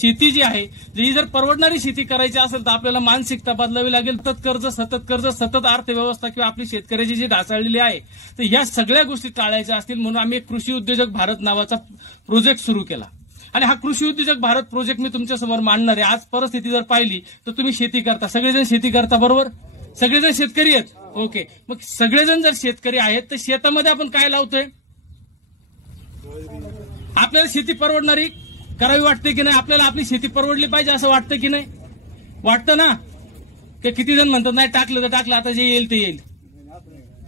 शेती जी आहे ही जर परवडणारी शेती करायची असेल तर आपल्याला मानसिकता बदलावी लागेल. सतत कर्ज सतत अर्थव्यवस्था किंवा आपली शेतकऱ्याची जी ढासळलेली आहे तर ह्या सगळ्या गोष्टी टाळायच्या असतील म्हणून आम्ही एक कृषी उद्योजक भारत नावाचा प्रोजेक्ट सुरू केला. आणि हा कृषी उद्योजक भारत प्रोजेक्ट मी तुमच्या समोर मांडणार आहे. आज परिस्थिती जर पाहिली तर तुम्ही शेती करता, सगळेजण शेती करता, बरोबर? सगळेजण शेतकरी आहेत. ओके, मग सगळेजण जर शेतकरी आहेत तर शेतामध्ये आपण काय लावतोय? आपल्याला शेती परवडणारी करावी वाटते की नाही? आपल्याला आपली शेती परवडली पाहिजे असं वाटतं की नाही? वाटतं ना? की किती जण म्हणतात नाही टाकलं तर टाकलं, आता जे येईल ते येईल,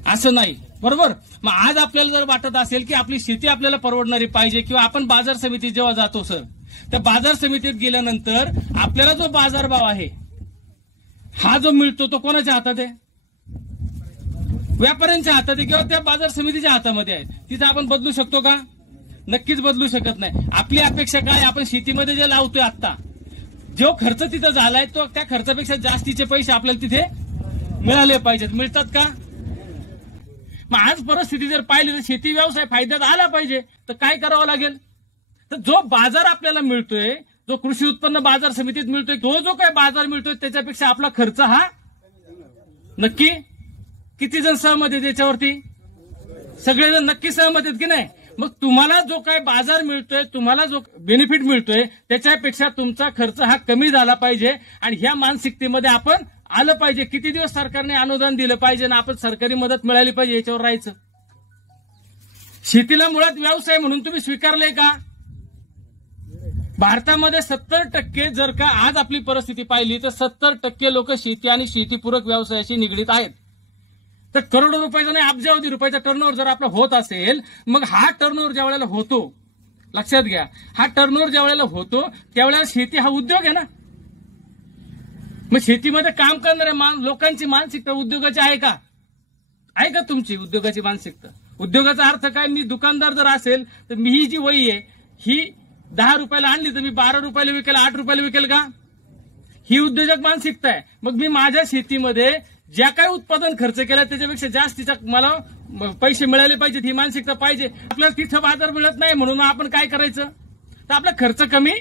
असं नाही, बरोबर? मग आज आपल्याला जर वाटत असेल की आपली शेती आपल्याला परवडणारी पाहिजे किंवा आपण बाजार समितीत जेव्हा जातो सर, त्या बाजार समितीत गेल्यानंतर आपल्याला जो बाजारभाव आहे हा जो मिळतो तो कोणाच्या हातात आहे? व्यापाऱ्यांच्या हातात आहे किंवा त्या बाजार समितीच्या हातामध्ये आहे. तिथं आपण बदलू शकतो का? नक्कीच बदलू शकत नाही. आपली अपेक्षा काय? आपण शेतीमध्ये जे लावतोय आता जो खर्च तिथं झालाय तो त्या खर्चापेक्षा जास्तीचे पैसे आपल्याला तिथे मिळाले पाहिजेत. मिळतात का? मग आज परिस्थिती जर पाहिली तर शेती व्यवसाय फायद्यात आला पाहिजे तर काय करावं लागेल? तर जो बाजार आपल्याला मिळतोय, जो कृषी उत्पन्न बाजार समितीत मिळतोय, तो जो काही बाजार मिळतोय त्याच्यापेक्षा आपला खर्च हा नक्की. किती जण सहमत आहेत त्याच्यावरती? सगळेजण नक्की सहमत आहेत की नाही? मग तुम्हाला जो काय बाजार मिळतोय, तुम्हाला जो बेनिफिट मिळतोय त्याच्यापेक्षा तुमचा खर्च हा कमी झाला पाहिजे आणि ह्या मानसिकतेमध्ये आपण आलं पाहिजे. किती दिवस सरकारने अनुदान दिलं पाहिजे आणि आपण सरकारी मदत मिळाली पाहिजे याच्यावर राहायचं. शेतीला मुळात व्यवसाय म्हणून तुम्ही स्वीकारलंय का? भारतामध्ये 70% जर का आज आपली परिस्थिती पाहिली तर 70% लोक शेती आणि शेतीपूरक व्यवसायाशी निगडीत आहेत. तर करोडो रुपयाचा नाही अब्जावधी रुपयाचा टर्नओव्हर जर आपला होत असेल, मग हा टर्नओव्हर ज्या वेळेला होतो, लक्षात घ्या, हा टर्नओव्हर ज्या वेळेला होतो त्यावेळेला शेती हा उद्योग आहे ना. मग शेतीमध्ये काम करणाऱ्या लोकांची मानसिकता उद्योगाची आहे का? आहे का तुमची उद्योगाची मानसिकता? उद्योगाचा अर्थ काय? मी दुकानदार जर असेल तर मी ही जी वही आहे ही 10 रुपयाला आणली तर मी 12 रुपयाला विकेल, 8 रुपयाला विकेल का? ही उद्योजक मानसिकता आहे. मग मी माझ्या शेतीमध्ये ज्या काही उत्पादन खर्च केला त्याच्यापेक्षा जास्तीचा मला पैसे मिळाले पाहिजेत, ही मानसिकता पाहिजे. आपल्याला तिथं बाजार मिळत नाही म्हणून आपण काय करायचं? तर आपला खर्च कमी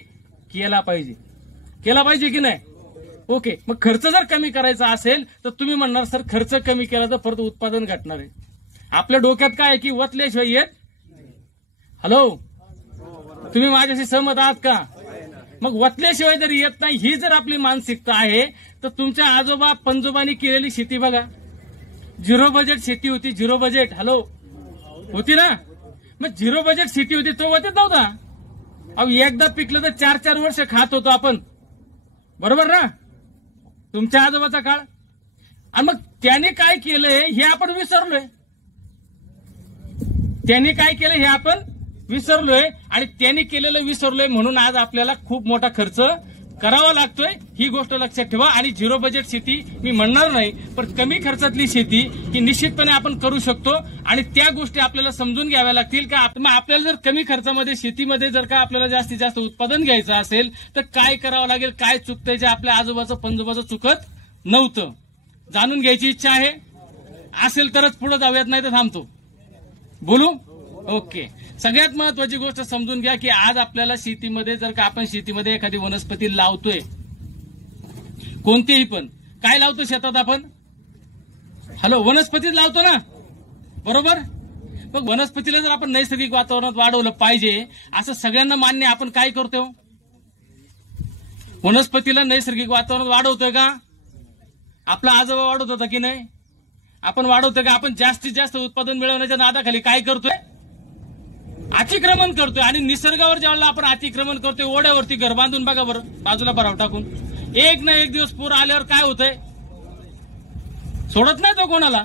केला पाहिजे. केला पाहिजे की नाही? ओके, मग खर्च जर कमी करायचा असेल तर तुम्ही म्हणणार सर खर्च कमी केला तर परत उत्पादन घटणार आहे. आपल्या डोक्यात काय आहे की वतल्याशिवाय येत. हॅलो, तुम्ही माझ्याशी सहमत आहात का? मग वतल्याशिवाय जर येत नाही ही जर आपली मानसिकता आहे तर तुमच्या आजोबा पंजोबांनी केलेली शेती बघा, झिरो बजेट शेती होती. झिरो बजेट, हॅलो, होती ना? मग झिरो बजेट शेती होती तो वतेत नव्हता. अहो एकदा पिकलं तर 4-4 वर्ष खात होतो आपण, बरोबर ना? तुमच्या आजोबाचा काळ. आणि मग त्याने काय केलंय हे आपण विसरलोय. त्याने काय केलं हे आपण विसरलोय आणि त्यांनी केलेलं विसरलोय म्हणून आज आपल्याला खूप मोठा खर्च करावा लागतोय. ही गोष्ट लक्षात ठेवा. आणि झिरो बजेट शेती मी म्हणणार नाही, पण कमी खर्चातली शेती ही निश्चितपणे आपण करू शकतो आणि त्या गोष्टी आपल्याला समजून घ्याव्या लागतील. का आपल्याला जर कमी खर्चामध्ये शेतीमध्ये जर का आपल्याला जास्तीत जास्त उत्पादन घ्यायचं असेल तर काय करावं लागेल, काय चुकतंय जे आपल्या आजोबाचं पंजोबाचं चुकत नव्हतं, जाणून घ्यायची इच्छा आहे. असेल तरच पुढे जाऊयात, नाही तर थांबतो. बोलू? ओके. सगळ्यात महत्वाची गोष्ट समजून घ्या की आज आपल्याला शेतीमध्ये जर का आपण शेतीमध्ये एखादी वनस्पती लावतोय, कोणतीही पण, काय लावतो शेतात आपण? हॅलो, वनस्पतीच लावतो ना, बरोबर? मग वनस्पतीला जर आपण नैसर्गिक वातावरणात वाढवलं पाहिजे असं सगळ्यांना मान्य, आपण काय करतो? वनस्पतीला नैसर्गिक वातावरणात वाढवतोय का? आपला आजोबा वाढवत होता की नाही? आपण वाढवतोय का? आपण जास्तीत जास्त उत्पादन मिळवण्याच्या नादाखाली काय करतोय? अतिक्रमण करतोय. आणि निसर्गावर ज्यावेळेला आपण अतिक्रमण करतोय, ओढ्यावरती घर बांधून बघा बरं, बाजूला भराव टाकून, एक ना एक दिवस पूर आल्यावर काय होतंय? सोडत नाही तो कोणाला.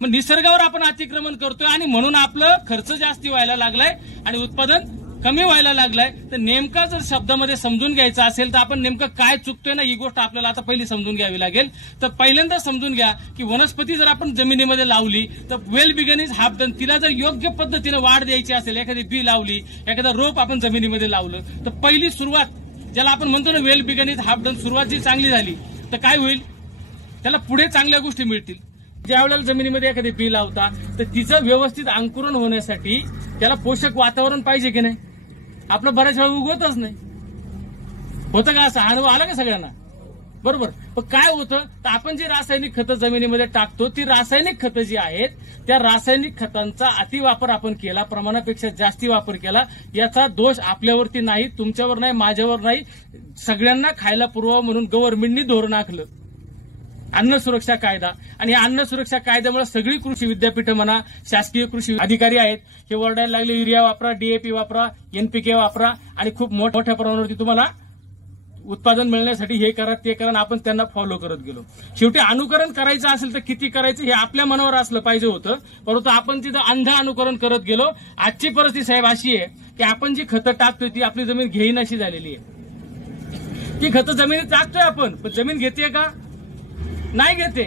मग निसर्गावर आपण अतिक्रमण करतोय आणि म्हणून आपलं खर्च जास्ती व्हायला लागलाय आणि उत्पादन कमी व्हायला लागलाय. तर नेमका जर शब्दामध्ये समजून घ्यायचा असेल तर आपण नेमकं काय चुकतोय ना ही गोष्ट आपल्याला आता पहिली समजून घ्यावी लागेल. तर पहिल्यांदा समजून घ्या की वनस्पती जर आपण जमिनीमध्ये लावली तर well begun is half done. तिला जर योग्य पद्धतीने वाढ द्यायची असेल, एखादी बी लावली, एखादा रोप आपण जमिनीमध्ये लावलं तर पहिली सुरुवात, ज्याला आपण म्हणतो ना well begun is half done, सुरुवात जी चांगली झाली तर काय होईल? त्याला पुढे चांगल्या गोष्टी मिळतील. ज्या वेळेला जमिनीमध्ये एखादी बी लावता तर तिचं व्यवस्थित अंकुरण होण्यासाठी त्याला पोषक वातावरण पाहिजे की नाही? आपलं बऱ्याच वेळा उगवतच नाही. होतं का? असा अनुभव आला का सगळ्यांना? बरोबर. पण काय होतं तर आपण जी रासायनिक खतं जमिनीमध्ये टाकतो ती रासायनिक खतं जी आहेत त्या रासायनिक खतांचा अतिवापर आपण केला, प्रमाणापेक्षा जास्ती वापर केला. याचा दोष आपल्यावरती नाही, तुमच्यावर नाही, माझ्यावर नाही, सगळ्यांना खायला पुरवावं म्हणून गव्हर्नमेंटनी धोरण आखलं अन्न सुरक्षा कायदा. आणि या अन्न सुरक्षा कायद्यामुळे सगळी कृषी विद्यापीठं म्हणा, शासकीय कृषी अधिकारी आहेत हे ओरडायला लागले, युरिया वापरा, डीएपी वापरा, एनपीके वापरा आणि खूप मोठ्या प्रमाणावरती तुम्हाला उत्पादन मिळण्यासाठी हे करा ते करा. आपण त्यांना फॉलो करत गेलो. शेवटी अनुकरण करायचं असेल तर किती करायचं हे आपल्या मनावर असलं पाहिजे होतं, परंतु आपण तिथं अंध अनुकरण करत गेलो. आजची परिस्थिती साहेब अशी आहे की आपण जी खतं टाकतोय ती आपली जमीन घेईन अशी झालेली आहे. ती खतं जमिनीत टाकतोय आपण, पण जमीन घेते का? नाही घेते.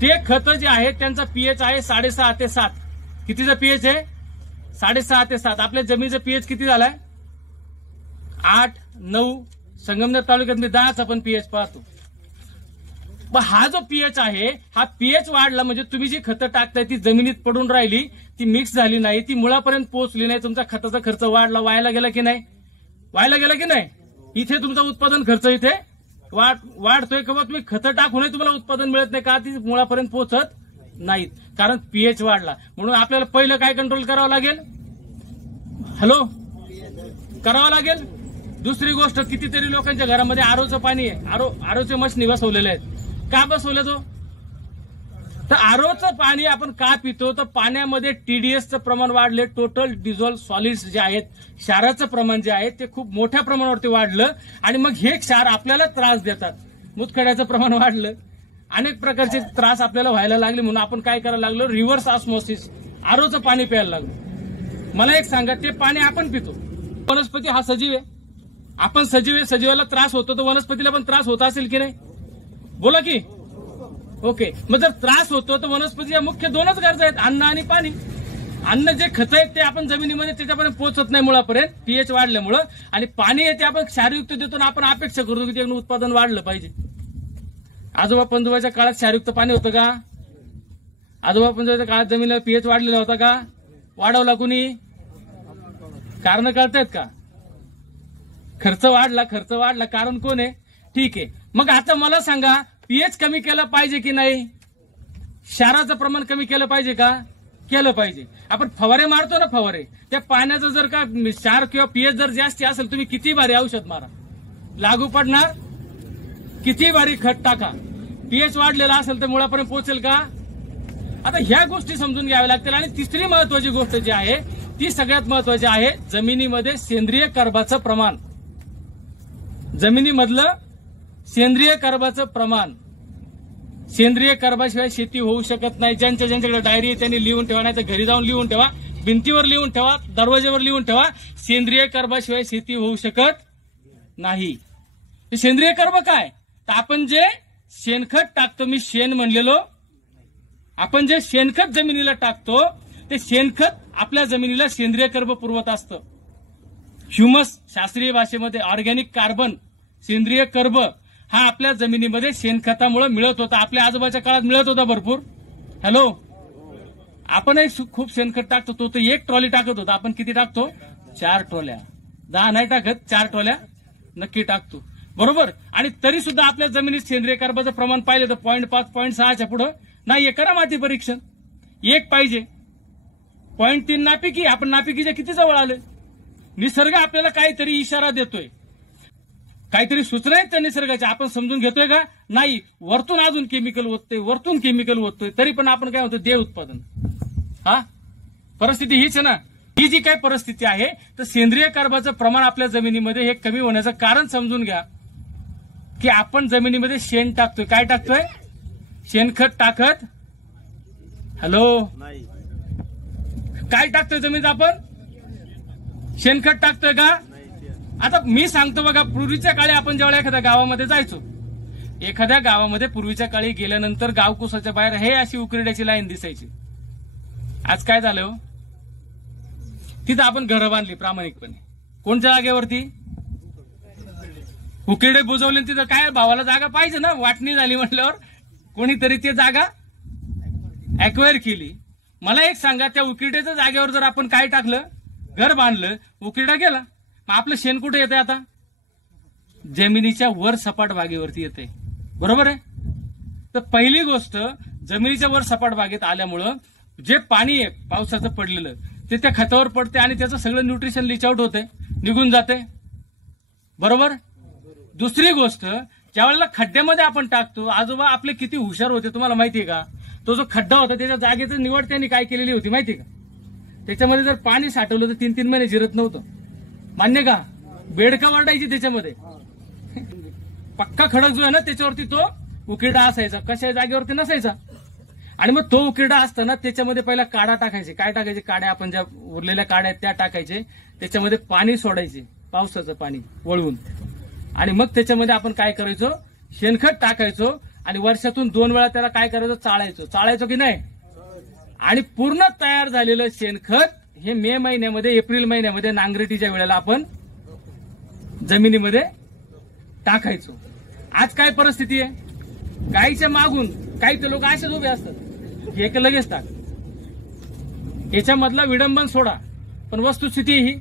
ते खतं जे आहेत त्यांचा पीएच आहे 6.5 ते 7. कितीचा पीएच आहे? 6.5 ते 7. आपल्या जमिनीचा पीएच किती झालाय? 8, 9. संगमनेर तालुक्यात मी 10चा पण पीएच पाहतो. पण हा जो पीएच आहे हा पीएच वाढला म्हणजे तुम्ही जी खतं टाकताय ती जमिनीत पडून राहिली, ती मिक्स झाली नाही, ती मुळापर्यंत पोहोचली नाही, तुमचा खताचा खर्च वाढला, वायाला गेला की नाही? वायाला गेला की नाही? इथे तुमचा उत्पादन खर्च इथे वाढतोय किंवा तुम्ही खतं टाकूनही तुम्हाला उत्पादन मिळत नाही का? ती मुळापर्यंत पोहोचत नाहीत, कारण पीएच वाढला. म्हणून आपल्याला पहिलं काय कंट्रोल करावं लागेल? हॅलो, करावं लागेल. दुसरी गोष्ट, कितीतरी लोकांच्या घरामध्ये आरोचं पाणी आहे, आरोचे मशनी बसवलेले आहेत. का बसवले तो? तर आरोचं पाणी आपण का पितो? तर पाण्यामध्ये टीडीएसचं प्रमाण वाढले, टोटल डिझॉल्व्ह सॉलिड्स जे आहेत, क्षाराचं प्रमाण जे आहे ते खूप मोठ्या प्रमाणावरती वाढलं आणि मग हे क्षार आपल्याला त्रास देतात. मुतखड्याचं प्रमाण वाढलं, अनेक प्रकारचे त्रास आपल्याला व्हायला लागले. म्हणून आपण काय करायला लागलो? रिव्हर्स ऑस्मोसिस, आरोचं पाणी प्यायला लागलो. मला एक सांगा, ते पाणी आपण पितो. वनस्पती हा सजीव आहे, आपण सजीव आहे, सजीवाला त्रास होतो तर वनस्पतीला पण त्रास होत असेल की नाही? बोला की. ओके, मग जर त्रास होतो तर वनस्पतीच्या मुख्य 2च गरजा आहेत, अन्न आणि पाणी. अन्न जे खतं आहेत ते आपण जमिनीमध्ये त्याच्यापर्यंत पोहोचत नाही मुळापर्यंत पीएच वाढल्यामुळं, आणि पाणी आहे ते आपण क्षारयुक्त देतो आणि आपण अपेक्षा करतो की ते उत्पादन वाढलं पाहिजे. आजोबा पंजोबाच्या काळात क्षारयुक्त पाणी होतं का? आजोबा पंजोबाच्या काळात जमिनीला पीएच वाढलेला होता का? वाढवला कुणी? कारण कळतायत का? खर्च वाढला, कारण कोण आहे? ठीक आहे, मग आता मला सांगा, पीएच कमी केलं पाहिजे की नाही? क्षाराचं प्रमाण कमी केलं पाहिजे का? केलं पाहिजे. आपण फवारे मारतो ना, फवारे, त्या पाण्याचं जर का क्षार किंवा पीएच जर जास्त असेल, तुम्ही किती भारी औषध मारा, लागू पडणार? किती भारी खत टाका, पीएच वाढलेला असेल तर मुळापर्यंत पोहोचेल का? आता ह्या गोष्टी समजून घ्याव्या लागतील. आणि तिसरी महत्वाची गोष्ट जी आहे ती सगळ्यात महत्वाची आहे, जमिनीमध्ये सेंद्रिय कर्बाचं प्रमाण. जमिनीमधलं सेंद्रिय कर्बाचं प्रमाण. सेंद्रिय कर्बाशिवाय शेती होऊ शकत नाही. ज्यांच्याकडे डायरी आहे त्यांनी लिहून ठेवा, नाही तर घरी जाऊन लिहून ठेवा, भिंतीवर लिहून ठेवा, दरवाजेवर लिहून ठेवा. सेंद्रिय कर्बाशिवाय शेती होऊ शकत नाही. सेंद्रिय कर्ब काय? तर आपण जे शेणखत टाकतो, मी शेण म्हणलेलो, आपण जे शेणखत जमिनीला टाकतो ते शेणखत आपल्या जमिनीला सेंद्रिय कर्ब पुरवत असतं. ह्युमस, शास्त्रीय भाषेमध्ये ऑर्गॅनिक कार्बन, सेंद्रिय कर्ब हा आपल्या जमिनीमध्ये शेणखतामुळे मिळत होता. आपल्या आजोबाच्या काळात मिळत होता भरपूर. हॅलो, आपणही खूप शेणखत टाकतो. तो तर 1 ट्रॉली टाकत होता, आपण किती टाकतो? 4 ट्रॉल्या. 10 नाही टाकत, 4 ट्रॉल्या नक्की टाकतो, बरोबर. आणि तरी सुद्धा आपल्या जमिनीत सेंद्रिय कर्बाचं प्रमाण पाहिलं तर 0.5, 0.6च्या पुढं नाहीये. करा माती परीक्षण, 1 पाहिजे. 0.3 नापिकी. आपण नापिकीच्या किती जवळ आलोय? निसर्ग आपल्याला काहीतरी इशारा देतोय, काहीतरी सूचना आहेत त्या निसर्गाच्या, आपण समजून घेतोय का? नाही. वरतून अजून केमिकल ओततोय, तरी पण आपण काय म्हणतो? दे उत्पादन. हा, परिस्थिती हीच आहे ना. ही जी काय परिस्थिती आहे, तर सेंद्रिय कर्बाचं प्रमाण आपल्या जमिनीमध्ये हे कमी होण्याचं कारण समजून घ्या की आपण जमिनीमध्ये शेण टाकतोय. काय टाकतोय? शेणखत टाकत. हॅलो, काय टाकतोय जमिनीत आपण? शेणखत टाकतोय का? आता मी सांगतो बघा, पूर्वीच्या काळी आपण जेव्हा एखाद्या गावामध्ये जायचो, एखाद्या गावामध्ये पूर्वीच्या काळी गेल्यानंतर गावकुसाच्या बाहेर हे अशी उकिरड्याची लाईन दिसायची. आज काय झालं? तिथं आपण घरं बांधली प्रामाणिकपणे. कोणत्या जागेवरती? उकिरडे बुजवले. तिथं काय, भावाला जागा पाहिजे ना, वाटणी झाली म्हटल्यावर कोणीतरी ती जागा अक्वायर केली. मला एक सांगा, त्या उकिरड्याच्या जागेवर जर आपण काय टाकलं? घर बांधलं, उकिरडा गेला, मग आपलं शेण कुठे येतंय आता? जमिनीच्या वर सपाट भागेवरती येते, बरोबर आहे. तर पहिली गोष्ट, जमिनीच्या वर सपाट भागेत आल्यामुळं जे पाणी आहे पावसाचं पडलेलं ते त्या खतावर पडते आणि त्याचं सगळं न्यूट्रिशन लीच आउट होते, निघून जाते, बरोबर. दुसरी गोष्ट, ज्या वेळेला खड्ड्यामध्ये आपण टाकतो, आजोबा आपले किती हुशार होते तुम्हाला माहितीये का. तो जो खड्डा होता त्याच्या जागेची निवड त्यांनी काय केलेली होती माहितीये का. त्याच्यामध्ये जर पाणी साठवलं तर 3-3 महिने जिरत नव्हतं, मान्य का. बेडका वाढायची त्याच्यामध्ये, पक्का खडक जो आहे ना त्याच्यावरती तो उकिरडा असायचा, कशा जागेवरती नसायचा. आणि मग तो उकिरडा असताना त्याच्यामध्ये पहिला काढा टाकायचे. काय टाकायचे, काड्या आपण ज्या उरलेल्या काड्या आहेत त्या टाकायचे, त्याच्यामध्ये पाणी सोडायचे, पावसाचं पाणी वळवून. आणि मग त्याच्यामध्ये आपण काय करायचो, शेणखत टाकायचो आणि वर्षातून 2 वेळा त्याला काय करायचं, चाळायचो की नाही. आणि पूर्ण तयार झालेलं शेणखत हे मे महिन्यामध्ये, एप्रिल महिन्यामध्ये नांगरटीच्या वेळेला आपण जमिनीमध्ये टाकायचो. आज काय परिस्थिती आहे, गाईच्या मागून काही ते लोक असेच उभे असतात, एक लगेच टाक. याच्यामधला विडंबन सोडा, पण वस्तुस्थिती ही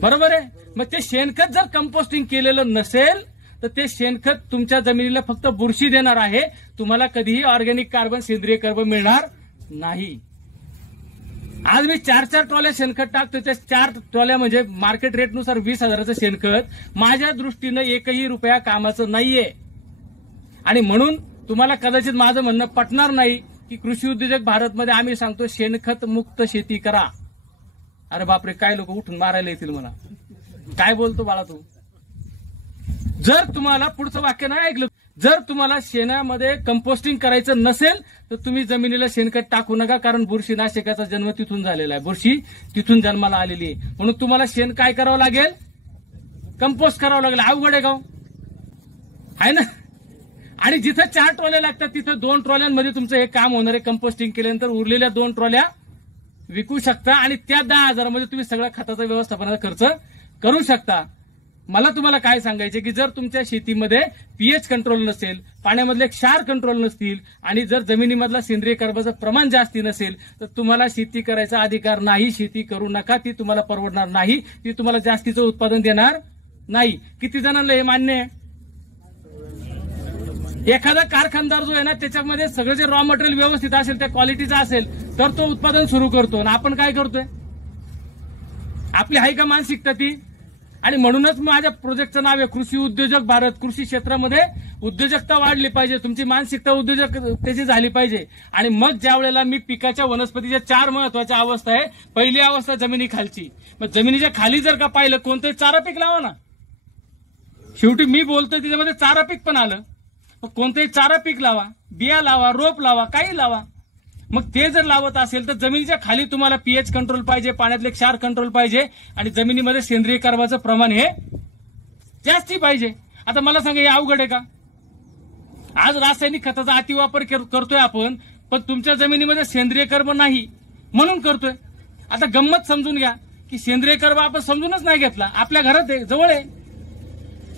बरोबर आहे. मग ते शेणखत जर कंपोस्टिंग केलेलं नसेल तर ते शेणखत तुमच्या जमिनीला फक्त बुरशी देणार आहे, तुम्हाला कधीही ऑर्गॅनिक कार्बन, सेंद्रिय कार्बन मिळणार नाही. आज मी 4-4 ट्रॉल्या शेणखत टाकतो, त्या 4 ट्रॉल्या म्हणजे मार्केट रेटनुसार 20,000चं शेणखत माझ्या दृष्टीनं 1ही रुपया कामाचं नाहीये. आणि म्हणून तुम्हाला कदाचित माझं म्हणणं पटणार नाही की कृषी उद्योजक भारतमध्ये आम्ही सांगतो शेणखत मुक्त शेती करा. अरे बापरे, काय लोक उठून मारायला येतील मला, काय बोलतो बाळा तू. जर तुम्हाला पुढचं वाक्य नाही ऐकलं, जर तुम्हाला शेणामध्ये कंपोस्टिंग करायचं नसेल तर तुम्ही जमिनीला शेणखत टाकू नका, कारण बुरशीनाशकाचा जन्म तिथून झालेला आहे, बुरशी तिथून जन्माला आलेली आहे. म्हणून तुम्हाला शेण काय करावं लागेल, कंपोस्ट करावं लागेल. अवघड आहे का आहे ना. आणि जिथं 4 ट्रॉल्या लागतात तिथं 2 ट्रॉल्यांमध्ये तुमचं हे काम होणार आहे. कंपोस्टिंग केल्यानंतर उरलेल्या 2 ट्रॉल्या विकू शकता आणि त्या 10,000मध्ये तुम्ही सगळ्या खताचा व्यवस्थापनाचा खर्च करू शकता. मला तुम्हाला काय सांगायचे की जर तुमच्या शेतीमध्ये पीएच कंट्रोल नसेल, पाण्यामधले क्षार कंट्रोल नसतील आणि जर जमिनीमधला सेंद्रिय कार्बनचं प्रमाण जास्ती नसेल तर तुम्हाला शेती करायचा अधिकार नाही. शेती करू नका, ती तुम्हाला परवडणार नाही, ती तुम्हाला जास्तीचं उत्पादन देणार नाही. किती जणांना हे मान्य आहे. एखादा कारखानदार जो आहे ना त्याच्यामध्ये सगळं जे रॉ मटेरियल व्यवस्थित असेल, त्या क्वालिटीचं असेल तर तो उत्पादन सुरू करतो. आणि आपण काय करतोय, आपली आहे का मानसिकता ती. आणि म्हणूनच माझ्या प्रोजेक्टचं नाव आहे कृषी उद्योजक भारत. कृषी क्षेत्रामध्ये उद्योजकता वाढली पाहिजे, तुमची मानसिकता उद्योजकतेची झाली पाहिजे. आणि मग ज्या वेळेला मी पिकाच्या वनस्पतीच्या 4 महत्वाच्या अवस्था आहे. पहिली अवस्था जमिनी खालची. मग जमिनीच्या खाली जर का पाहिलं कोणतंही चारा पीक लावा ना, शेवटी मी बोलतोय त्याच्यामध्ये चारा पीक पण आलं. कोणतंही चारा पीक लावा, बिया लावा, रोप लावा, काही लावा. मग ते जर लावत असेल तर जमिनीच्या खाली तुम्हाला पीएच कंट्रोल पाहिजे, पाण्यातले क्षार कंट्रोल पाहिजे आणि जमिनीमध्ये सेंद्रिय कार्बनचं प्रमाण हे जास्ती पाहिजे. आता मला सांगा, हे अवघड आहे का. आज रासायनिक खताचा अतिवापर करतोय आपण, पण तुमच्या जमिनीमध्ये सेंद्रिय कार्बन नाही म्हणून करतोय. आता गंमत समजून घ्या की सेंद्रिय कार्बन आपण समजूनच नाही घेतला, आपल्या घरात आहे, जवळ आहे,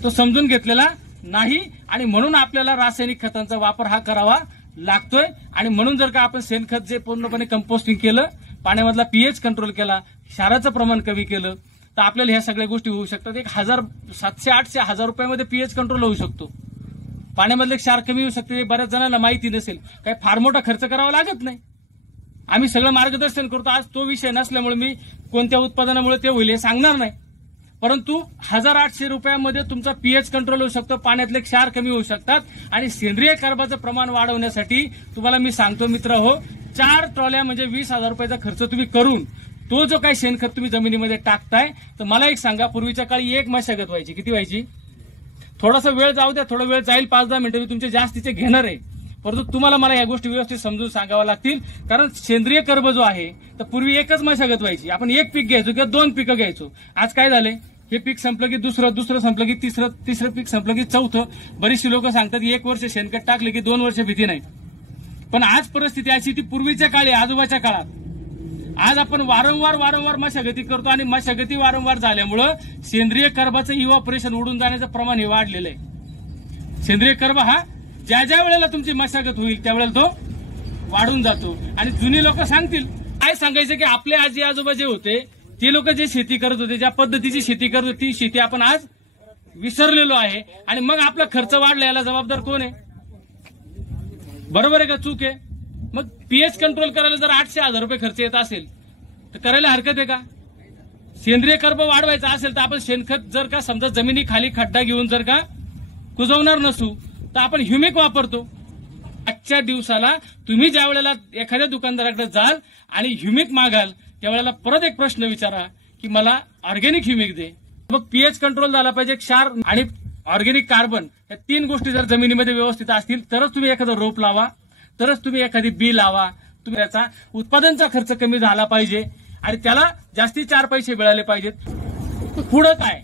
तो समजून घेतलेला नाही. आणि म्हणून आपल्याला रासायनिक खतांचा वापर हा करावा लागतोय. आणि म्हणून जर का आपण शेणखत जे पूर्णपणे कंपोस्टिंग केलं, पाण्यामधला पीएच कंट्रोल केला, क्षाराचं प्रमाण कमी केलं तर आपल्याला ह्या सगळ्या गोष्टी होऊ शकतात. 1,000, 700, 800, 1000 रुपयामध्ये पीएच कंट्रोल होऊ शकतो. पाण्यामधले क्षार कमी होऊ शकते, हे बऱ्याच जणांना माहिती नसेल. काही फार मोठा खर्च करावा लागत नाही, आम्ही सगळं मार्गदर्शन करतो. आज तो विषय नसल्यामुळे मी कोणत्या उत्पादनामुळे ते होईल हे सांगणार नाही. परंतु 1,800 रुपयामध्ये तुमचा पीएच कंट्रोल होऊ शकतो, पाण्यातले क्षार कमी होऊ शकतात. आणि सेंद्रिय कार्बनचं प्रमाण वाढवण्यासाठी तुम्हाला मी सांगतो मित्र हो, 4 ट्रॉल्या म्हणजे 20,000 रुपयाचा खर्च तुम्ही करून तो जो काही शेणखत तुम्ही जमिनीमध्ये टाकताय, तर मला एक सांगा, पूर्वीच्या काळी एक मशागत व्हायची, किती व्हायची. थोडासा वेळ जाऊ द्या, थोडा वेळ जाईल, 5-10 मिनिटं मी तुमचे जास्तीचे घेणार आहे. परंतु तुम्हाला मला या गोष्टी व्यवस्थित समजून सांगाव्या लागतील. कारण सेंद्रिय कर्ब जो आहे तर पूर्वी एकच मशागत व्हायची, आपण एक पीक घ्यायचो किंवा 2 पिकं घ्यायचो. आज काय झाले, हे पीक संपलं की दुसरं संपलं की तिसरं पीक संपलं की चौथं. बरीचशी लोक सांगतात 1 वर्ष शेणखत टाकले की 2 वर्ष भीती नाही. पण आज परिस्थिती अशी, ती पूर्वीच्या काळी, आजोबाच्या काळात. आज आपण वारंवार मशागती करतो आणि मशागती वारंवार झाल्यामुळं सेंद्रिय कर्बाचं इव्हॅपोरेशन उडून जाण्याचं प्रमाण हे वाढलेलं आहे. सेंद्रिय कर्ब हा ज्या वेळेला तुमची मशागत होईल त्यावेळेला तो वाढून जातो. आणि जुनी लोक सांगतील, काय सांगायचं की आपले आजी आजोबा जे होते ते लोक जे शेती करत होते, ज्या पद्धतीची शेती करत होती, ती शेती आपण आज विसरलेलो आहे आणि मग आपला खर्च वाढला, याला जबाबदार कोण आहे? बरोबर आहे का चूक आहे? मग पीएच कंट्रोल करायला जर 800,000 रुपये खर्च येत असेल तर करायला हरकत आहे का? सेंद्रिय कर्ब वाढवायचा असेल तर आपण शेणखत जर का समजा जमिनी खाली खड्डा घेऊन जर का कुजवणार नसू तर आपण ह्युमिक वापरतो. आजच्या दिवसाला तुम्ही ज्या वेळेला एखाद्या दुकानदाराकडे जाल आणि ह्युमिक मागाल त्यावेळेला परत एक प्रश्न विचारा की मला ऑर्गॅनिक ह्युमिक दे. मग पीएच कंट्रोल झाला पाहिजे, क्षार आणि ऑर्गॅनिक कार्बन या 3 गोष्टी जर जमिनीमध्ये व्यवस्थित असतील तरच तुम्ही एखादं रोप लावा, तरच तुम्ही एखादी बी लावा. तुम्ही त्याचा उत्पादनचा खर्च कमी झाला पाहिजे आणि त्याला जास्ती 4 पैसे मिळाले पाहिजेत. पुढं काय,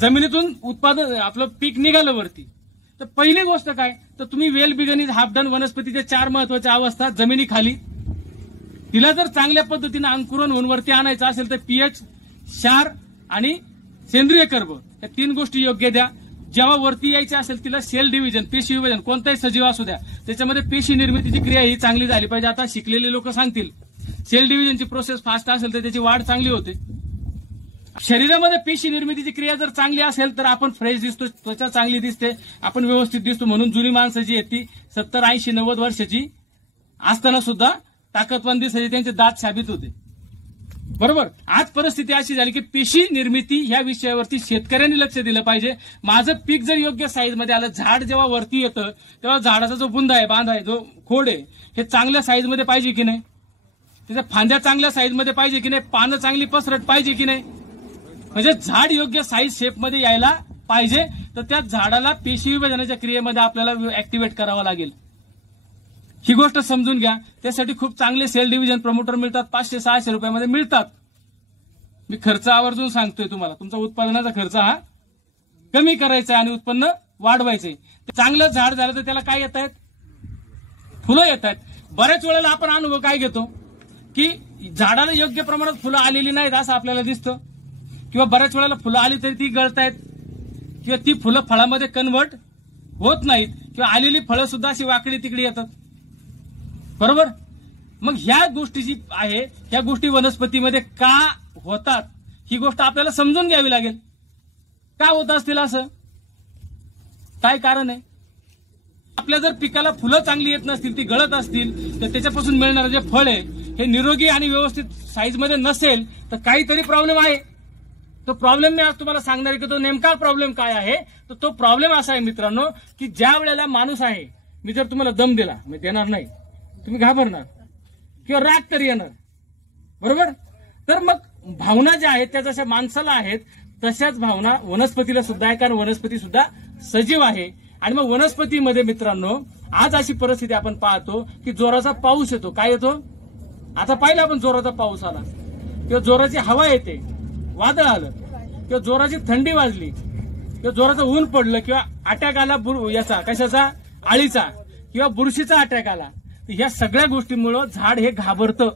जमिनीतून उत्पादन आपलं पीक निघालं वरती तर पहिली गोष्ट काय तर तुम्ही वेल बिगनिंग हाफ डन वनस्पतीच्या 4 महत्वाच्या अवस्था जमिनी खाली, तिला जर चांगल्या पद्धतीने अंकुरण होऊन वरती आणायचं असेल तर पीएच, क्षार आणि सेंद्रिय कर्ब या 3 गोष्टी योग्य द्या. जेव्हा वरती यायचे असेल तिला सेल डिव्हिजन, पेशी विभाजन, कोणताही सजीव असू द्या त्याच्यामध्ये पेशी निर्मितीची क्रिया ही चांगली झाली पाहिजे. आता शिकलेले लोक सांगतील सेल डिव्हिजनची प्रोसेस फास्ट असेल तर त्याची वाढ चांगली होते. शरीरामध्ये पेशी निर्मितीची क्रिया जर चांगली असेल तर आपण फ्रेश दिसतो, त्वचा चांगली दिसते, आपण व्यवस्थित दिसतो. म्हणून जुनी माणसं जी आहेत ती 70, 80, 90 वर्षाची असताना सुद्धा ताकदवान दिसायची, त्यांचे दात साबित होते. बरोबर. आज परिस्थिती अशी झाली की पेशी निर्मिती ह्या विषयावरती शेतकऱ्यांनी लक्ष दिलं पाहिजे. माझं पीक जर योग्य साईजमध्ये आलं, झाड जेव्हा वरती येतं तेव्हा झाडाचा जो बुंदा आहे, बांध आहे, जो खोड आहे हे चांगल्या साईजमध्ये पाहिजे की नाही, त्याच्या फांद्या चांगल्या साईजमध्ये पाहिजे की नाही, पानं चांगली पसरट पाहिजे की नाही, म्हणजे झाड योग्य साईज शेपमध्ये यायला पाहिजे. तर त्या झाडाला पेशी विभाजनाच्या क्रियेमध्ये आपल्याला ऍक्टिव्हेट करावं लागेल. ही गोष्ट समजून घ्या. त्यासाठी खूप चांगले सेल डिव्हिजन प्रमोटर मिळतात, 500-600 रुपयामध्ये मिळतात. मी खर्च आवर्जून सांगतोय तुम्हाला, तुमचा उत्पादनाचा खर्च हा कमी करायचा आहे आणि उत्पन्न वाढवायचंय. चांगलं झाड झालं तर त्याला काय येत आहेत? फुलं येत आहेत. बऱ्याच वेळेला आपण अनुभव काय घेतो की झाडाला योग्य प्रमाणात फुलं आलेली नाहीत असं आपल्याला दिसतं, किंवा बऱ्याच वेळेला फुलं आली तरी ती गळतायत, किंवा ती फुलं फळामध्ये कन्व्हर्ट होत नाहीत, किंवा आलेली फळं सुद्धा अशी वाकडी तिकडी येतात. बरोबर. मग ह्या गोष्टी जी आहे ह्या गोष्टी वनस्पतीमध्ये का होतात ही गोष्ट आपल्याला समजून घ्यावी लागेल. का होत असतील असं, काय कारण आहे? आपल्या जर पिकाला फुलं चांगली येत नसतील, ती गळत असतील तर त्याच्यापासून मिळणारं जे फळ आहे हे निरोगी आणि व्यवस्थित साईजमध्ये नसेल तर काहीतरी प्रॉब्लेम आहे. तो प्रॉब्लेम मी आज तुम्हाला सांगणार आहे की तो नेमका प्रॉब्लेम काय आहे. तर तो प्रॉब्लेम असा आहे मित्रांनो की ज्या वेळेला माणूस आहे, मी जर तुम्हाला दम दिला, मी देणार नाही, तुम्ही घाबरणार किंवा राग तरी येणार. बरोबर. तर मग भावना ज्या आहेत त्या जशा माणसाला आहेत तशाच भावना वनस्पतीला सुद्धा आहे, कारण वनस्पती सुद्धा सजीव आहे. आणि मग वनस्पतीमध्ये मित्रांनो आज अशी परिस्थिती आपण पाहतो की जोराचा पाऊस येतो. काय येतो? आता पाहिलं आपण, जोराचा पाऊस आला किंवा जोराची हवा येते, वादळ आलं किंवा जोराची थंडी वाजली किंवा जोराचं ऊन पडलं किंवा अटॅक आला याचा कशाचा, आळीचा किंवा बुरशीचा अटॅक आला. ह्या सगळ्या गोष्टींमुळे झाड हे घाबरतं.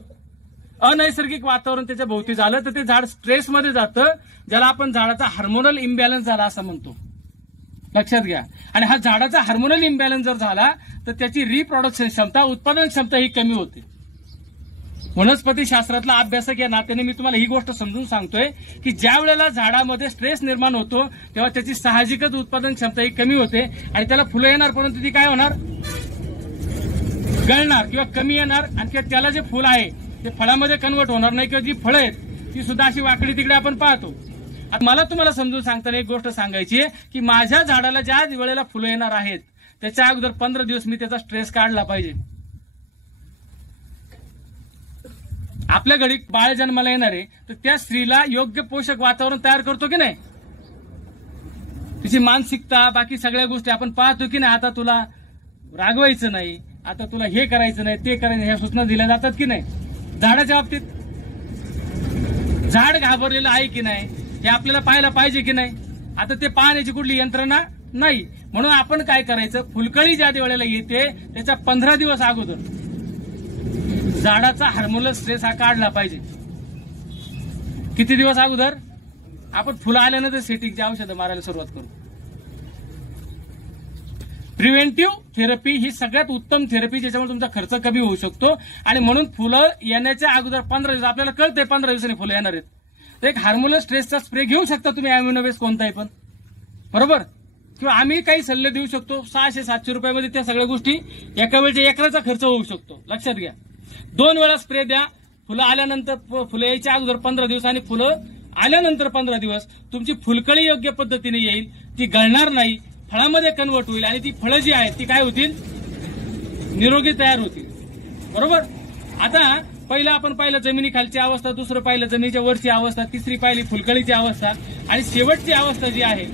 अनैसर्गिक वातावरण त्याच्या भोवती झालं तर ते झाड स्ट्रेसमध्ये जातं, ज्याला आपण झाडाचा हार्मोनल इम्बॅलन्स झाला असं म्हणतो. लक्षात घ्या. आणि हा झाडाचा हार्मोनल इम्बॅलन्स जर झाला तर त्याची रिप्रोडक्शन क्षमता, उत्पादन क्षमता ही कमी होते. वनस्पती शास्त्रातला अभ्यासक या नात्याने मी तुम्हाला ही गोष्ट समजून सांगतोय की ज्या वेळेला झाडामध्ये स्ट्रेस निर्माण होतो तेव्हा त्याची साहजिकच उत्पादन क्षमता ही कमी होते आणि त्याला फुलं येणार, परंतु ती काय होणार, गळणार किंवा कमी येणार. आणि त्याला जे फुल आहे ते फळामध्ये कन्वर्ट होणार नाही, किंवा जी फळं आहेत ती सुद्धा अशी वाकडी तिकडे आपण पाहतो. आता मला तुम्हाला समजून सांगताना एक गोष्ट सांगायची आहे की माझ्या झाडाला ज्या वेळेला फुलं येणार आहेत त्याच्या अगोदर 15 दिवस मी त्याचा स्ट्रेस काढला पाहिजे. आपल्या घरी बाळ जन्माला येणार आहे तर त्या स्त्रीला योग्य पोषक वातावरण तयार करतो की नाही, तिची मानसिकता बाकी सगळ्या गोष्टी आपण पाहतो की नाही. आता तुला रागवायचं नाही, आता तुला हे करायचं नाही, ते करायचं, ह्या सूचना दिल्या जातात की नाही. झाडाच्या बाबतीत झाड घाबरलेलं आहे की नाही हे आपल्याला पाहायला पाहिजे की नाही. आता ते पाहण्याची कुठली यंत्रणा नाही, म्हणून आपण काय करायचं, फुलकळी ज्या वेळेला येते त्याच्या 15 दिवस अगोदर झाडाचा हार्मोनल स्ट्रेस हा काढला पाहिजे. किती दिवस अगोदर? आपण फुलं आल्यानंतर सेटिंगची औषधं मारायला सुरुवात करू. प्रिव्हेंटिव्ह थेरपी ही सगळ्यात उत्तम थेरपी ज्याच्यामुळे तुमचा खर्च कमी होऊ शकतो. आणि म्हणून फुलं येण्याच्या अगोदर 15 दिवस आपल्याला कळतंय 15 दिवसांनी फुलं येणार आहेत, तर एक हार्मोनल स्ट्रेसचा स्प्रे घेऊ शकता तुम्ही, अॅम्युनो बेस कोणताही पण. बरोबर? किंवा आम्ही काही सल्ले देऊ शकतो, 600-700 रुपयामध्ये त्या सगळ्या गोष्टी एका वेळच्या एकराचा खर्च होऊ शकतो. लक्षात घ्या. 2 वेळा स्प्रे द्या. फुलं आल्यानंतर, फुलं यायच्या अगोदर 15 दिवस आणि फुलं आल्यानंतर 15 दिवस तुमची फुलकळी योग्य पद्धतीने येईल, ती गळणार नाही, फळामध्ये कन्वर्ट होईल आणि ती फळं जी आहेत ती काय होतील, निरोगी तयार होतील. बरोबर? आता पहिलं आपण पाहिलं जमिनीखालची अवस्था, दुसरं पाहिलं जमिनीच्या वरची अवस्था, तिसरी पाहिली फुलकळीची अवस्था आणि शेवटची अवस्था जी आहे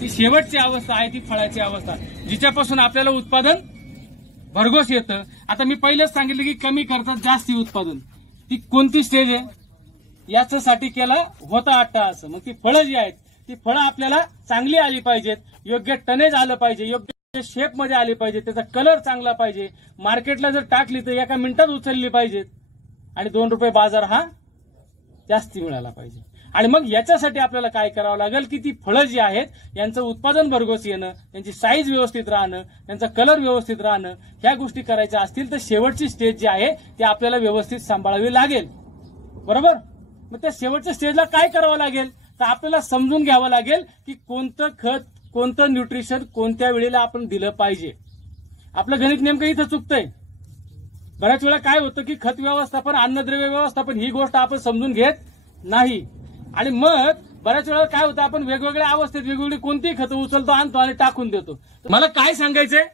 ती शेवटची अवस्था आहे ती फळाची अवस्था, जिच्यापासून आपल्याला उत्पादन भरघोस येतं. आता मी पहिलेच सांगितलं की कमी खर्चात जास्ती उत्पादन, ती कोणती स्टेज आहे याच्यासाठी केला होता 8 असं. मग ती फळं जी आहेत ती फळं आपल्याला चांगली आली पाहिजेत, योग्य टनेज आलं पाहिजे, योग्य शेप मध्ये आली पाहिजे, त्याचा कलर चांगला पाहिजे, मार्केटला जर टाकली तर एका मिनिटात उचलली पाहिजेत आणि 2 रुपये बाजार हा जास्ती मिळाला पाहिजे. आणि मग याच्यासाठी आपल्याला काय करावं लागेल की ती फळं जी आहेत यांचं उत्पादन भरघोस येणं, त्यांची साईज व्यवस्थित राहणं, त्यांचा कलर व्यवस्थित राहणं, ह्या गोष्टी करायच्या असतील तर शेवटची स्टेज जी आहे ती आपल्याला व्यवस्थित सांभाळावी लागेल. बरोबर? मग त्या शेवटच्या स्टेजला काय करावं लागेल तर आपल्याला समजून घ्यावं लागेल की कोणतं खत, कोणतं न्यूट्रिशन कोणत्या वेळेला आपण दिलं पाहिजे. आपलं गणित नेमकं इथं चुकतंय. बऱ्याच वेळा काय होतं की खत व्यवस्थापन, अन्नद्रव्य व्यवस्थापन ही गोष्ट आपण समजून घेत नाही आणि मग बऱ्याच वेळा काय होतं आपण वेगवेगळ्या अवस्थेत वेगवेगळी कोणतीही खतं उचलतो, आणतो आणि टाकून देतो. मला काय सांगायचंय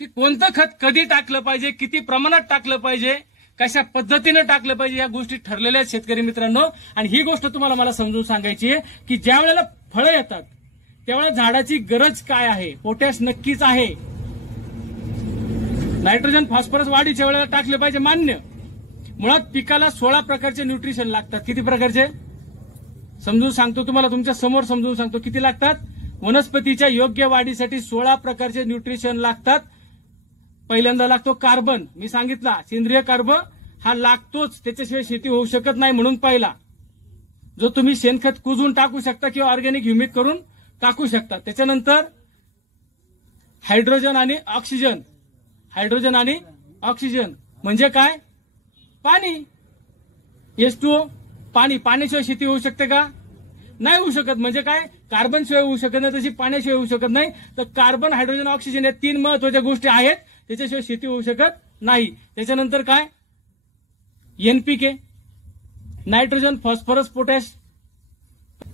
की कोणतं खत कधी टाकलं पाहिजे, किती प्रमाणात टाकलं पाहिजे, कशा पद्धतीने टाकलं पाहिजे, या गोष्टी ठरलेल्या आहेत शेतकरी मित्रांनो. आणि ही गोष्ट तुम्हाला मला समजून सांगायची आहे की ज्या वेळेला फळं येतात त्यावेळेला झाडाची गरज काय आहे. पोटॅश नक्कीच आहे, नायट्रोजन फॉस्फरस वाढीच्या वेळेला टाकले पाहिजे, मान्य. मुळात पिकाला 16 प्रकारचे न्यूट्रिशन लागतात. किती प्रकारचे समजून सांगतो तुम्हाला, तुमच्या समोर समजून सांगतो किती लागतात. वनस्पतीच्या योग्य वाढीसाठी 16 प्रकारचे न्यूट्रिशन लागतात. पहिल्यांदा लागतो कार्बन. मी सांगितला सेंद्रिय कार्बन हा लागतोच, त्याच्याशिवाय शेती होऊ शकत नाही. म्हणून पहिला जो तुम्ही शेणखत कुजून टाकू शकता किंवा ऑर्गॅनिक ह्युमिक करून टाकू शकता. त्याच्यानंतर हायड्रोजन आणि ऑक्सिजन. हायड्रोजन आणि ऑक्सिजन म्हणजे काय, पाणी. H2O पाणी. पाण्याशिवाय शेती होऊ शकते का, नाही होऊ शकत. म्हणजे काय, कार्बन शिवाय होऊ शकत नाही तशी पाण्याशिवाय होऊ शकत नाही. तर कार्बन, हायड्रोजन, ऑक्सिजन या 3 महत्वाच्या गोष्टी आहेत, त्याच्याशिवाय शेती होऊ शकत नाही. त्याच्यानंतर काय, NPK, नायट्रोजन, फॉस्फरस, पोटॅश.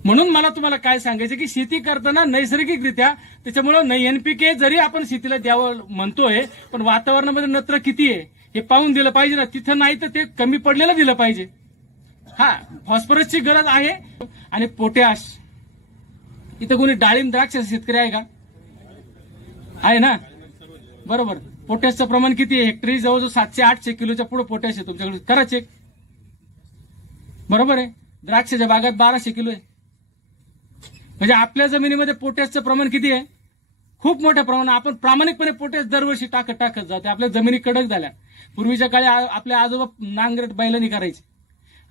म्हणून मला तुम्हाला काय सांगायचं की शेती करताना नैसर्गिकरित्या त्याच्यामुळे NPK जरी आपण शेतीला द्यावं म्हणतोय पण वातावरणामध्ये नत्र किती आहे हे पाहून दिलं पाहिजे ना. तिथं नाही तर ते कमी पडलेलं दिलं पाहिजे. हा, फॉस्फरसची गरज आहे. आणि पोटॅश, इथं कोणी डाळिंब द्राक्ष शेतकरी आहे का, आहे ना, बरोबर. पोटॅशचं प्रमाण किती आहे हेक्टरी, जवळजवळ 700-800 किलोच्या पुढे पोटॅश आहे तुमच्याकडे, करा चेक. बरोबर आहे. द्राक्षाच्या बागात 1200 किलो आहे. म्हणजे आपल्या जमिनीमध्ये पोटॅशचं प्रमाण किती आहे, खूप मोठ्या प्रमाणात. आपण प्रामाणिकपणे पोटॅश दरवर्षी टाकत जाते. आपल्या जमिनी कडक झाल्या. पूर्वीच्या काळी आपल्या आजोबा नांगरट बैलांनी करायचे.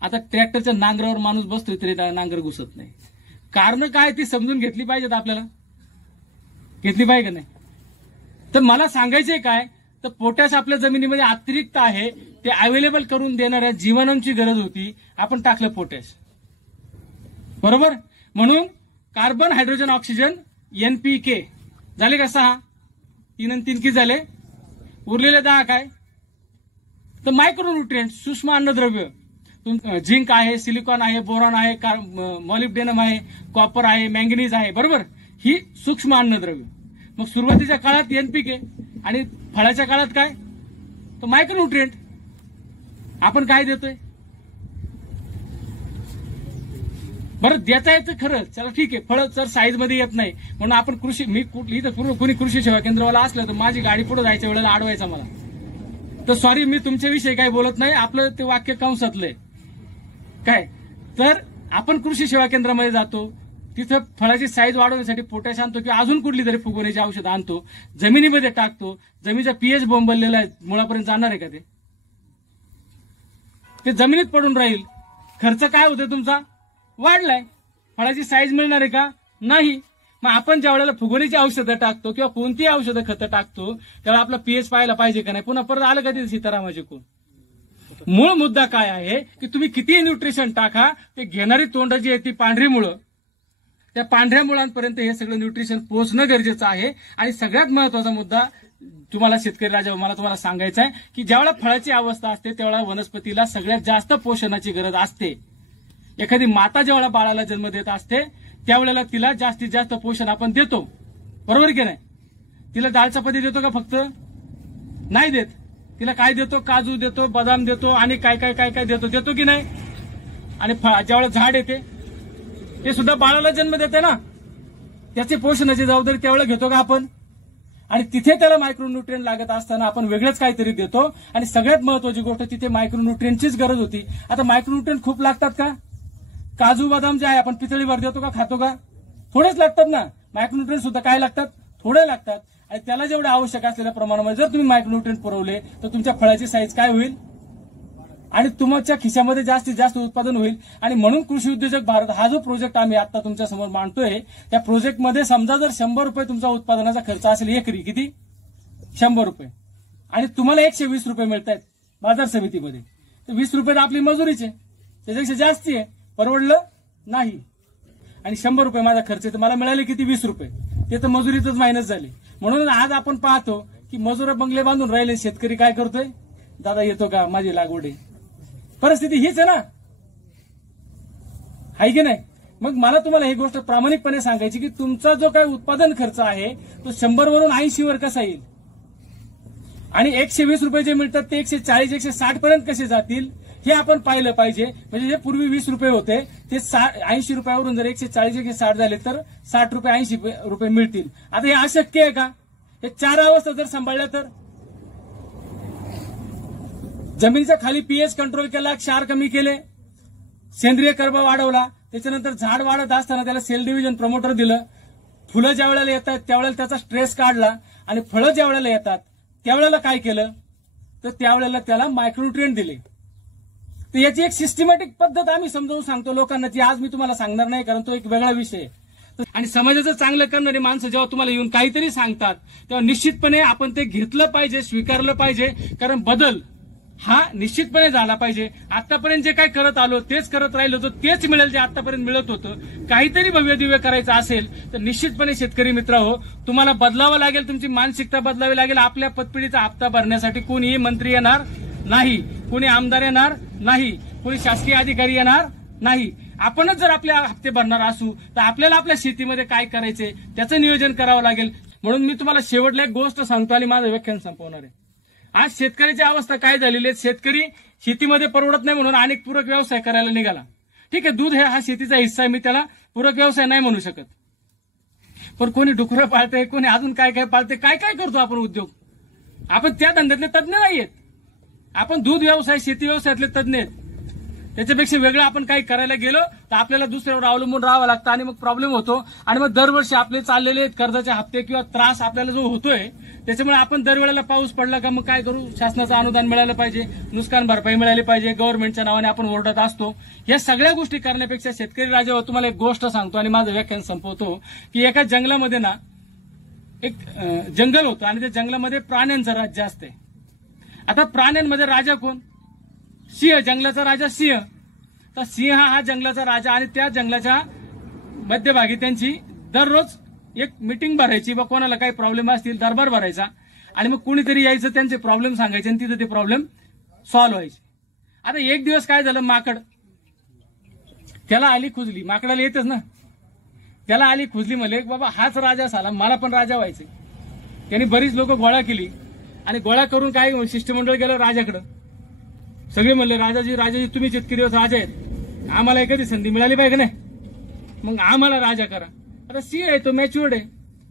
आता ट्रॅक्टरच्या नांगरावर माणूस बसतोय तरी नांगर घुसत नाही. कारण काय ती समजून घेतली पाहिजेत आपल्याला, घेतली पाहिजे का नाही. तर मला सांगायचंय काय, तर पोटॅश आपल्या जमिनीमध्ये अतिरिक्त आहे, ते अवेलेबल करून देणाऱ्या जीवाणूंची गरज होती, आपण टाकलं पोटॅश. बरोबर. म्हणून कार्बन, हायड्रोजन, ऑक्सिजन, NPK झाले का 6, 3 आणि 3 किती झाले, उरलेले 10 काय, तर मायक्रोन्यूट्रिएंट, सूक्ष्म अन्नद्रव्य. झिंक आहे, सिलिकॉन आहे, बोरॉन आहे, मॉलिब्डेनम आहे, कॉपर आहे, मॅंगनीज आहे. बरोबर. ही सूक्ष्म अन्नद्रव्य. मग सुरुवातीच्या काळात NPK आणि फळाच्या काळात काय, तर मायक्रोन्यूट्रिएंट. आपण काय देतोय, बरं देता येतं खरं, चला ठीक आहे. फळ जर साईज मध्ये येत नाही म्हणून आपण कृषी, मी इथं कोणी कृषी सेवा केंद्रवाला असलं तर माझी गाडी पुढे जायच्या वेळेला अडवायचा मला, तर सॉरी मी तुमच्याविषयी काही बोलत नाही, आपलं ते वाक्य कंसातलंय काय. तर आपण कृषी सेवा केंद्रामध्ये जातो, तिथं फळाची साईज वाढवण्यासाठी पोटॅश आणतो किंवा अजून कुठली तरी फुगवण्याची औषधं आणतो, जमिनीमध्ये टाकतो. जमिनीचा pH बोंबलेला आहे, मुळापर्यंत जाणार आहे का, ते जमिनीत पडून राहील. खर्च काय होतोय तुमचा, वाढलाय. फळाची साईज मिळणार आहे का, नाही. मग आपण ज्या वेळेला फुगवणीची औषधं टाकतो किंवा कोणतीही औषधं खतं टाकतो त्यावेळेला आपला pH पाहायला पाहिजे का नाही. पुन्हा परत आलं का ते सीतारामाचे कोण. मूळ मुद्दा काय आहे की तुम्ही किती न्यूट्रिशन टाका, ते घेणारी तोंड जी आहे ती पांढरी मुळं त्या पांढऱ्या मुळांपर्यंत हे सगळं न्यूट्रिशन पोहोचणं गरजेचं आहे. आणि सगळ्यात महत्वाचा मुद्दा तुम्हाला शेतकरी राजा मला तुम्हाला सांगायचा आहे की ज्यावेळेला फळाची अवस्था असते त्यावेळेला वनस्पतीला सगळ्यात जास्त पोषणाची गरज असते. एखादी माता ज्यावेळेला बाळाला जन्म देत असते त्यावेळेला तिला जास्तीत जास्त पोषण आपण देतो, बरोबर की नाही? तिला डाळ चपाती देतो का फक्त? नाही देत. तिला काय देतो? काजू देतो, बदाम देतो आणि काय काय काय काय देतो की नाही? आणि ज्यावेळेला झाड येते ते सुद्धा बाळाला जन्म देते ना, त्याचे पोषणाची जबाबदारी त्यावेळेला घेतो का आपण? आणि तिथे त्याला मायक्रोन्यूट्रिएंट लागत असताना आपण वेगळंच काहीतरी देतो. आणि सगळ्यात महत्वाची गोष्ट तिथे मायक्रोन्यूट्रिएंटचीच गरज होती. आता मायक्रोन्यूट्रिएंट खूप लागतात का? काजू बदाम जे आहे आपण पितळीभर देतो का, खातो का? थोडेच लागतात ना. मायक्रोन्यूट्रिएंट सुद्धा काय लागतात? थोडे लागतात. आणि त्याला जेवढे आवश्यक असलेल्या प्रमाणामध्ये जर तुम्ही मायक्रोन्यूट्रिएंट पुरवले तर तुमच्या फळाची साईज काय होईल आणि तुमच्या खिशामध्ये जास्तीत जास्त उत्पादन होईल. आणि म्हणून कृषी उद्योजक भारत हा जो प्रोजेक्ट आम्ही आता तुमच्या समोर मांडतोय त्या प्रोजेक्टमध्ये समजा जर 100 रुपये तुमचा उत्पादनाचा खर्च असेल एकरी, किती? 100 रुपये, आणि तुम्हाला 120 रुपये मिळत आहेत बाजार समितीमध्ये, तर 20 रुपये तर आपली मजुरीचे, त्याच्यापेक्षा जास्ती आहे. परवडलं नाही. आणि 100 रुपये माझा खर्च आहे तर मला मिळाले किती? 20 रुपये. ते तर मजुरीतच मायनस झाले. म्हणून आज आपण पाहतो की मजूर बंगले बांधून राहिले, शेतकरी काय करतोय? दादा येतो का, माझी लागवड आहे. परिस्थिती हीच आहे ना, आहे की नाही? मग मला तुम्हाला ही गोष्ट प्रामाणिकपणे सांगायची की तुमचा जो काही उत्पादन खर्च आहे तो 100 वरून 80 वर कसा येईल आणि 120 रुपये जे मिळतात ते 140 160 पर्यंत कसे जातील हे आपण पाहिलं पाहिजे. म्हणजे जे पूर्वी 20 रुपये होते ते 80 रुपयावरून जर 140 160 झाले तर 60 रुपये 80 रुपये मिळतील. आता हे अशक्य आहे का? हे 4 अवस्था जर सांभाळल्या तर जमिनीच्या खाली पीएच कंट्रोल केला, क्षार कमी केले, सेंद्रिय कर्ब वाढवला, त्याच्यानंतर झाड वाढत असताना त्याला सेल डिव्हिजन प्रमोटर दिलं, फुलं ज्या वेळेला येतात त्यावेळेला त्याचा स्ट्रेस काढला आणि फळं ज्या वेळेला येतात त्यावेळेला काय केलं तर त्यावेळेला त्याला मायक्रोन्यूट्रिएंट दिले. तर याची एक सिस्टमॅटिक पद्धत आम्ही समजावून सांगतो लोकांना, ती आज मी तुम्हाला सांगणार नाही कारण तो एक वेगळा विषय आहे. आणि समाजाचं चांगलं करणारी माणसं जेव्हा तुम्हाला येऊन काहीतरी सांगतात तेव्हा निश्चितपणे आपण ते घेतलं पाहिजे, स्वीकारलं पाहिजे. कारण बदल हा निश्चितपणे झाला पाहिजे. आतापर्यंत जे काय करत आलो तेच करत राहिलो होतो, तेच मिळेल जे आतापर्यंत मिळत होतं. काहीतरी भव्य दिव्य करायचं असेल तर निश्चितपणे शेतकरी मित्र हो तुम्हाला बदलावं लागेल, तुमची मानसिकता बदलावी लागेल. आपल्या पतपिढीचा हप्ता भरण्यासाठी कोणीही मंत्री येणार नाही, कोणी आमदार येणार नाही, कोणी शासकीय अधिकारी येणार नाही. आपणच जर आपले हप्ते भरणार असू तर आपल्याला आपल्या शेतीमध्ये काय करायचे त्याचं नियोजन करावं लागेल. म्हणून मी तुम्हाला शेवटला एक गोष्ट सांगतो आणि माझं व्याख्यान संपवणार आहे. आज शेतकऱ्याची अवस्था काय झालेली आहे? शेतकरी शेतीमध्ये परवडत नाही म्हणून अनेक पूरक व्यवसाय करायला निघाला. ठीक आहे, दूध हा शेतीचा हिस्सा आहे, मी त्याला पूरक व्यवसाय नाही म्हणू शकत. पण कोणी डुकरं पाळतंय, कोणी अजून काय काय पाळते, काय काय करतो आपण उद्योग. आपण त्या धंद्यातले तज्ज्ञ नाहीयेत. आपण दूध व्यवसाय शेती व्यवसायातले तज्ज्ञ आहेत. त्याच्यापेक्षा वेगळं आपण काही करायला गेलो तर आपल्याला दुसऱ्यावर अवलंबून राहावं लागतं आणि मग प्रॉब्लेम होतो. आणि मग दरवर्षी आपले चाललेले कर्जाचे हप्ते किंवा त्रास आपल्याला जो होतोय त्याच्यामुळे आपण दरवेळेला पाऊस पडला का मग काय करू, शासनाचं अनुदान मिळालं पाहिजे, नुकसान भरपाई मिळाली पाहिजे, गव्हर्नमेंटच्या नावाने आपण ओरडत असतो. या सगळ्या गोष्टी करण्यापेक्षा शेतकरी राजा तुम्हाला एक गोष्ट सांगतो आणि माझं व्याख्यान संपवतो की एका जंगलामध्ये ना एक जंगल होतं आणि त्या जंगलामध्ये प्राण्यांचं राज्य असते. आता प्राण्यांमध्ये राजा कोण? सिंह, जंगलाचा राजा सिंह. तर सिंह हा जंगलाचा राजा आणि त्या जंगलाच्या मध्यभागी त्यांची दररोज एक मीटिंग भरायची, व कोणाला काही प्रॉब्लेम असतील दरबार भरायचा आणि मग कुणीतरी यायचं त्यांचे प्रॉब्लेम सांगायचे आणि तिथे ते प्रॉब्लेम सॉल्व्ह व्हायचे. आता एक दिवस काय झालं, माकड त्याला आली खुजली, माकडाला येतच ना, त्याला आली खुजली म्हणले बाबा हाच राजा झाला, मला पण राजा व्हायचे. त्यांनी बरीच लोक गोळा केली आणि गोळा करून काय शिष्टमंडळ गेलं राजाकडं. सगळे म्हणले राजाजी तुम्ही इतके दिवस राजा आहेत, आम्हाला एखादी संधी मिळाली पाहिजे नाही, मग आम्हाला राजा करा. आता सिंह आहे तो मॅच्युअर्ड आहे,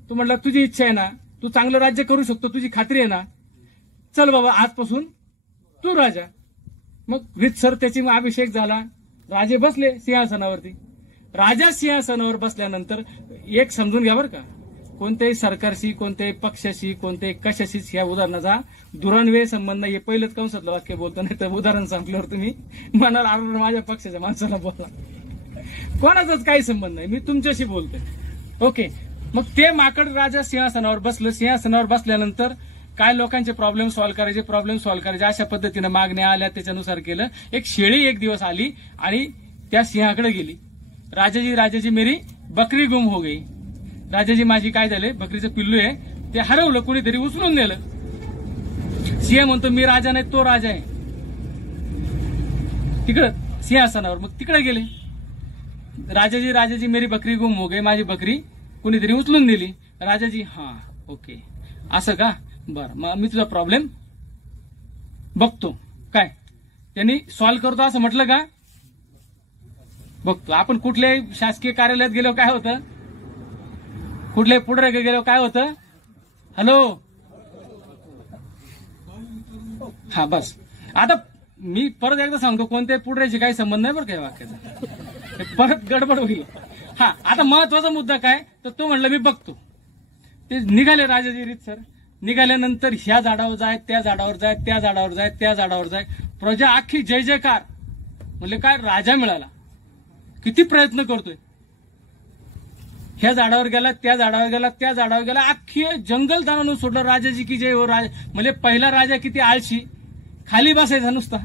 तो म्हणला तुझी इच्छा आहे ना, तू चांगलं राज्य करू शकतो, तुझी खात्री आहे ना, चल बाबा आजपासून तू राजा. मग रीतसर त्याची अभिषेक झाला, राजे बसले सिंहासनावरती. राजा सिंहासनावर बसल्यानंतर एक समजून घ्या बरं का, कोणत्याही सरकारशी, कोणत्याही पक्षाशी, कोणत्याही कशाशीच या उदाहरणाचा दुरान्वय संबंध नाही. हे पहिलंच कंसातलं वाक्य बोलतो, नाही तर उदाहरण संपल्यावर तुम्ही म्हणाल अरे माझ्या पक्षाच्या माणसाला बोला. कोणाचाच काही संबंध नाही, मी तुमच्याशी बोलतोय. ओके, मग ते माकड राजा सिंहासनावर बसलं. सिंहासनावर बसल्यानंतर काय लोकांचे प्रॉब्लेम सॉल्व्ह करायचे अशा पद्धतीने मागण्या आल्या, त्याच्यानुसार केलं. एक शेळी एक दिवस आली आणि त्या सिंहाकडे गेली, राजाजी मेरी बकरी गुम हो गई. राजाजी माझी काय झाले, बकरीचं पिल्लू आहे ते हरवलं, कोणीतरी उचलून नेलं. सिंह म्हणतो मी राजा नाही तो राजा आहे. तिकडं सिंहासनावर मग तिकडे गेले. राजाजी मेरी बकरी गुम हो गई, माझी बकरी कोणीतरी उचलून दिली. राजाजी हा ओके असं का, बरं मग मी तुझा प्रॉब्लेम बघतो. काय त्यांनी सॉल्व्ह करतो असं म्हटलं का, बघतो. आपण कुठल्याही शासकीय कार्यालयात गेलो काय होतं, कुठल्याही पुढे गेलो काय होतं, हॅलो हा बस. आता मी परत एकदा सांगतो, कोणत्याही पुढऱ्याशी काही संबंध नाही बरं काय वाक्याचा, परत गडबड होईल. हा आता महत्वाचा मुद्दा काय, तर तो म्हणलं मी बघतो. ते निघाले राजाजी रीतसर. निघाल्यानंतर ह्या झाडावर जाय, त्या झाडावर जाय, त्या झाडावर जाय, त्या झाडावर जाय. प्रजा अख्खी जय जयकार. म्हणले काय राजा मिळाला, किती प्रयत्न करतोय. ह्या झाडावर गेला, त्या झाडावर गेला, त्या झाडावर गेला, अख्खी जंगल दानानं सोडलं. राजाजी की जय हो. म्हणजे पहिला राजा किती आळशी, खाली बसायचा नुसता.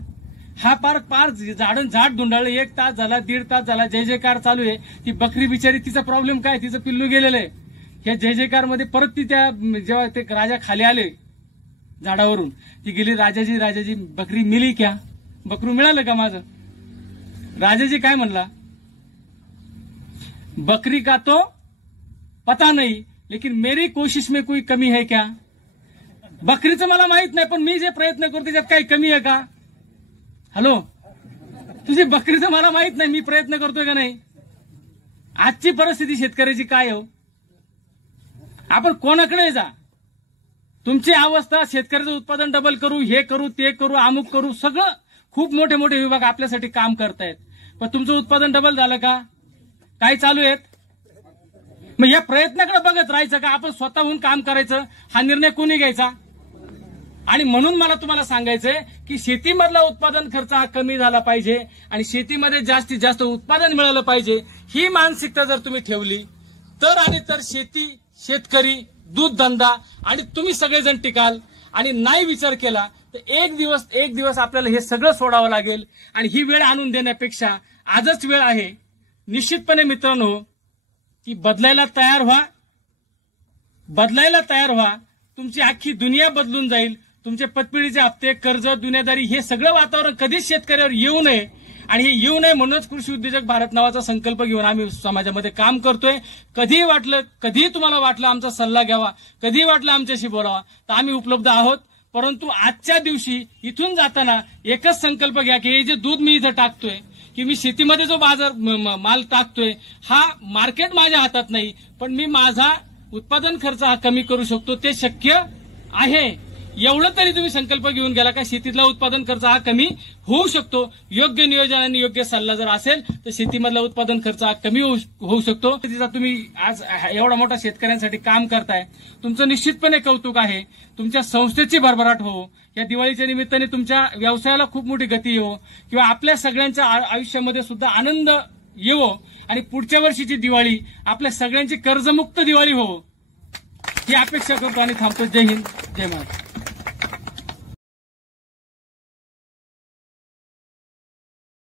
हा पार झाड धुंडाळलं. 1 तास झाला, 1.5 तास झाला, जय जयकार चालू आहे. ती बकरी बिचारी, तिचा प्रॉब्लेम काय, तिचं पिल्लू गेलेलं आहे. या जय जयकार मध्ये परत ती त्या जेव्हा ते राजा खाली आले झाडावरून, ती गेली, राजाजी बकरी मिली क्या, बकरू मिळालं का माझं. राजाजी काय म्हणला, बकरी का तो पता नहीं लेकिन मेरी कोशिश में कोई कमी है क्या. बकरीचं मला माहित नाही, पण मी जे प्रयत्न करतो त्याच्यात काही कमी आहे का. हॅलो, तुझी बकरीचं मला माहित नाही, मी प्रयत्न करतोय का नाही. आजची परिस्थिती शेतकऱ्याची काय हो, आपण कोणाकडे जा, तुमची अवस्था, शेतकऱ्याचं उत्पादन डबल करू, हे करू, ते करू, अमुक करू, सगळं खूप मोठे मोठे विभाग आपल्यासाठी काम करतायत. पण तुमचं उत्पादन डबल झालं का, काय चालू आहेत. मग या प्रयत्नाकडे बघत राहायचं का, आपण स्वतःहून काम करायचं, हा निर्णय कोणी घ्यायचा. आणि म्हणून मला तुम्हाला सांगायचंय की शेतीमधला उत्पादन खर्च हा कमी झाला पाहिजे आणि शेतीमध्ये जास्तीत जास्त उत्पादन मिळालं पाहिजे. ही मानसिकता जर तुम्ही ठेवली तर आणि तर शेती, शेतकरी, दूध धंदा आणि तुम्ही सगळेजण टिकाल. आणि नाही विचार केला तर एक दिवस आपल्याला हे सगळं सोडावं लागेल. आणि ही वेळ आणून देण्यापेक्षा आजच वेळ आहे. निश्चितपणे मित्रांनो, की बदलायला तयार व्हा. तुमची अख्खी दुनिया बदलून जाईल. तुमचे पतपिढीचे हप्ते, कर्ज, दुनियादारी, हे सगळं वातावरण कधीच शेतकऱ्यावर येऊ नये. आणि हे येऊ नये म्हणूनच कृषी उद्योजक भारत नावाचा संकल्प घेऊन आम्ही समाजामध्ये काम करतोय. कधीही तुम्हाला वाटलं आमचा सल्ला घ्यावा, कधीही वाटलं आमच्याशी बोलावा, तर आम्ही उपलब्ध आहोत. परंतु आजच्या दिवशी इथून जाताना एकच संकल्प घ्या की हे जे दूध मी इथं टाकतोय, की मी शेतीमध्ये जो माल टाकतोय, हा मार्केट माझ्या हातात नाही, पण मी माझा उत्पादन खर्च हा कमी करू शकतो, ते शक्य आहे. एवढं तरी तुम्ही संकल्प घेऊन गेला का शेतीतला उत्पादन खर्च हा कमी होऊ शकतो. योग्य नियोजन आणि योग्य सल्ला जर असेल तर शेतीमधला उत्पादन खर्च हा कमी होऊ शकतो. तुम्ही आज एवढा मोठा शेतकऱ्यांसाठी काम करताय, तुमचं निश्चितपणे कौतुक आहे. तुमच्या संस्थेची भरभराट हो. या दिवाळीच्या निमित्ताने तुमच्या व्यवसायाला खूप मोठी गती येवो, किंवा आपल्या सगळ्यांच्या आयुष्यामध्ये सुद्धा आनंद येवो. आणि पुढच्या वर्षीची दिवाळी आपल्या सगळ्यांची कर्जमुक्त दिवाळी हो, ही अपेक्षा करतो आणि थांबतो. जय हिंद, जय महाराष्ट्र.